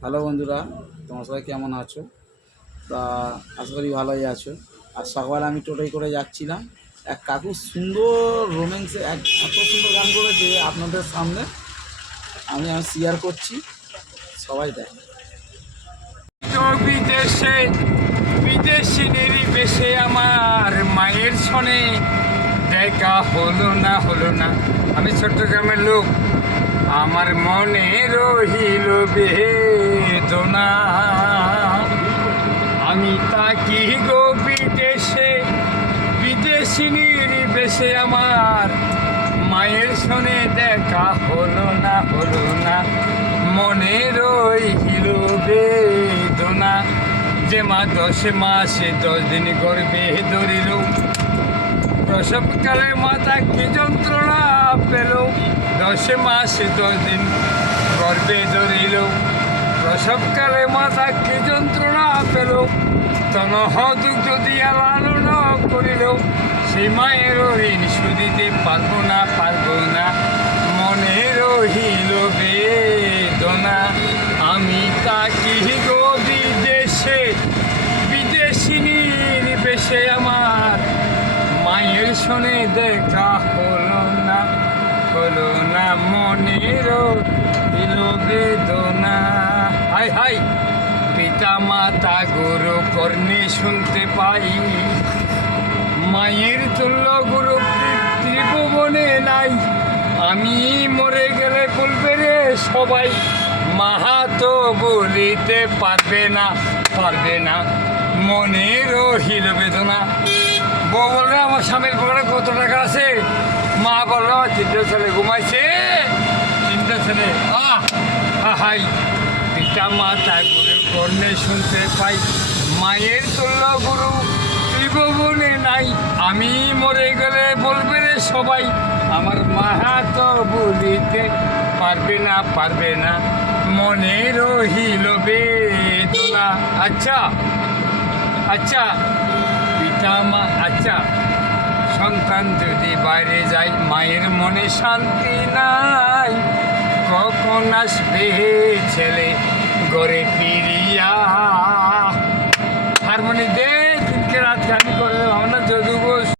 Hello বন্ধুরা, তোমরা সবাই কেমন আছো? তা আশা করি ভালোই আছো। আর সকালে আমি টোটোয় করে যাচ্ছিলাম, এক কাকু সুন্দর রোম্যান্সে এত সুন্দর গান করেছে, আপনাদের সামনে আমি শেয়ার করছি, সবাই দেখেন। তো বিদেশে বিদেশিনীর বেশে আমার মায়ের সনে দেখা হলো না। আমি চট্টগ্রামের লোক, আমার মনে রহিল বেদনা। আমি তাকি গো বিদেশে বিদেশিনীর বেশে আমার মায়ের সনে দেখা হলো না। মনে রহিল বেদনা। যে মা 10 মাসে 10 দিন গর্ভে ধরিল, প্রসবকালে মাতা কি যন্ত্রণা পেল। 10 মাসে 10 দিন গর্ভে ধরিল, প্রসবকালে মাতা কি যন্ত্রণা পেল। তনহ দুগ্ধ দিয়া লালন করিল, সেই মায়ের ঋণ শুধিতে পারবো না। মনে রহিল বেদনা। আমি তাকি গো বিদেশে বিদেশিনীর বেশে আমার মায়ের সনে দেখা হলো না। মনে রহিল বেদনা। হাই হাই, পিতা মাতা গুরু কর্ণে শুনতে পাই, মায়ের তুল্য গুরু ত্রিভুবনে নাই। আমি মরে গেলে বলবে রে সবাই, মাহা তো বলিতে পারবে না। মনে রহিল বেদনা। বউ বলবে আমার স্বামীর পকেটে কত টাকা আছে, মা বললো আমার 3টে ছেলে ঘুমাইছে, 3টে ছেলে। হাই, পিতা মাতা গুরু কর্ণে শুনতে পাই, মায়ের তুল্য গুরু ত্রিভুবনে নাই। আমি মরে গেলে বলবে রে সবাই, আমার মাহা তো বলিতে পারবে না। মনে রহিল বেদনা। আচ্ছা আচ্ছা, সন্তান যদি বাইরে যায় মায়ের মনে শান্তি নাই। কখন আসবে ছেলে ঘরে ফিরিয়া? হারমোনি দে, দিনকে রাত গান